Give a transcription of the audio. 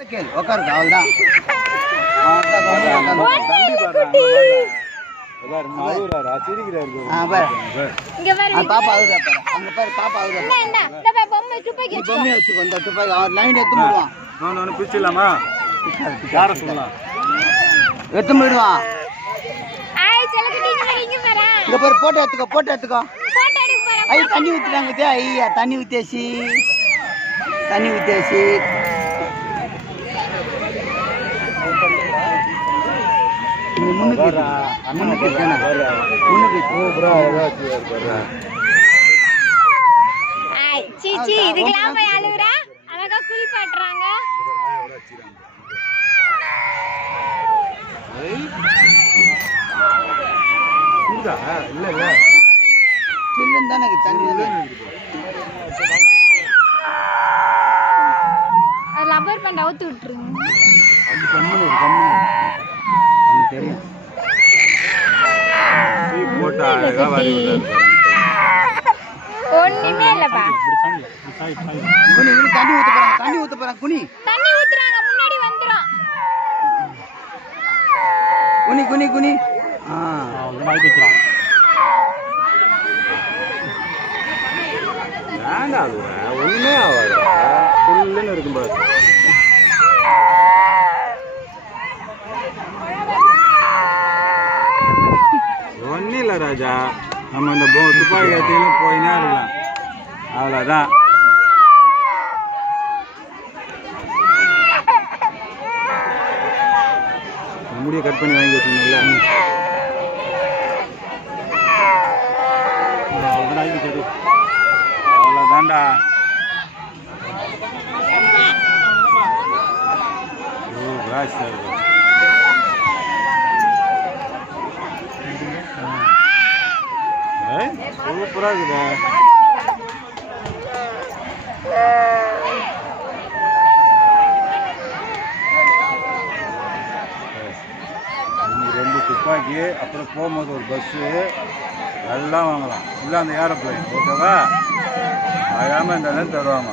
கேள் உட்காருங்க அவ்வளோதான். பாப்பா அவுதா பாரு, அங்க பாரு பாப்பா அவுதா பொம்மை வச்சுக்கோ. இந்த துப்பாக்கி அவர் லைன் எடுத்து போடுவான். பிடிச்சிடலாமா? யார சொல்லலாம்? எடுத்து போயிடுவான். இங்க பாரு போட்டோ எடுத்துக்கோ, போட்டோ எடுத்துக்கோ. ஐ தண்ணி ஊற்றிட்டாங்க. ஐயா தண்ணி ஊற்றியாச்சு, தண்ணி ஊற்றியாச்சு. இதுக்கெல்லாம் போய் அழுகுறா, அழகா குளிப்பாட்டுறாங்க. சில்லுன்னு தானே தண்ணி. லப்பர் பேண்ட் அவுத்து விட்டுருங்க. தெரியும் ஒண்ணுமே இல்லப்பா. குனி குனி தண்ணி ஊத்த போறாங்க, தண்ணி ஊத்த போறாங்க. குனி தண்ணி ஊத்துறாங்க, முன்னாடி வந்துரும். குனி குனி குனி. ஒண்ணுமே ஆகாது, ஃபுல்லுன்னு இருக்கும் பாரு. ஒன்றும் இல்லை ராஜா, நம்ம அந்த துப்பாக்கி எடுத்துன்னு போயினே இருக்கலாம், அவ்வளோதான். முடியை கட் பண்ணி வாங்கி வச்சுருந்தீங்களா? அவ்வளோதான்டா. சூப்பரா இருக்குதா? ரெண்டு துப்பாக்கி, அப்புறம் போகும்போது ஒரு பஸ்ஸு எல்லாம் வாங்கலாம். இல்லை அந்த ஏரோப்ளைன், ஓகேவா? ஆகாமல் இந்த தருவாங்க.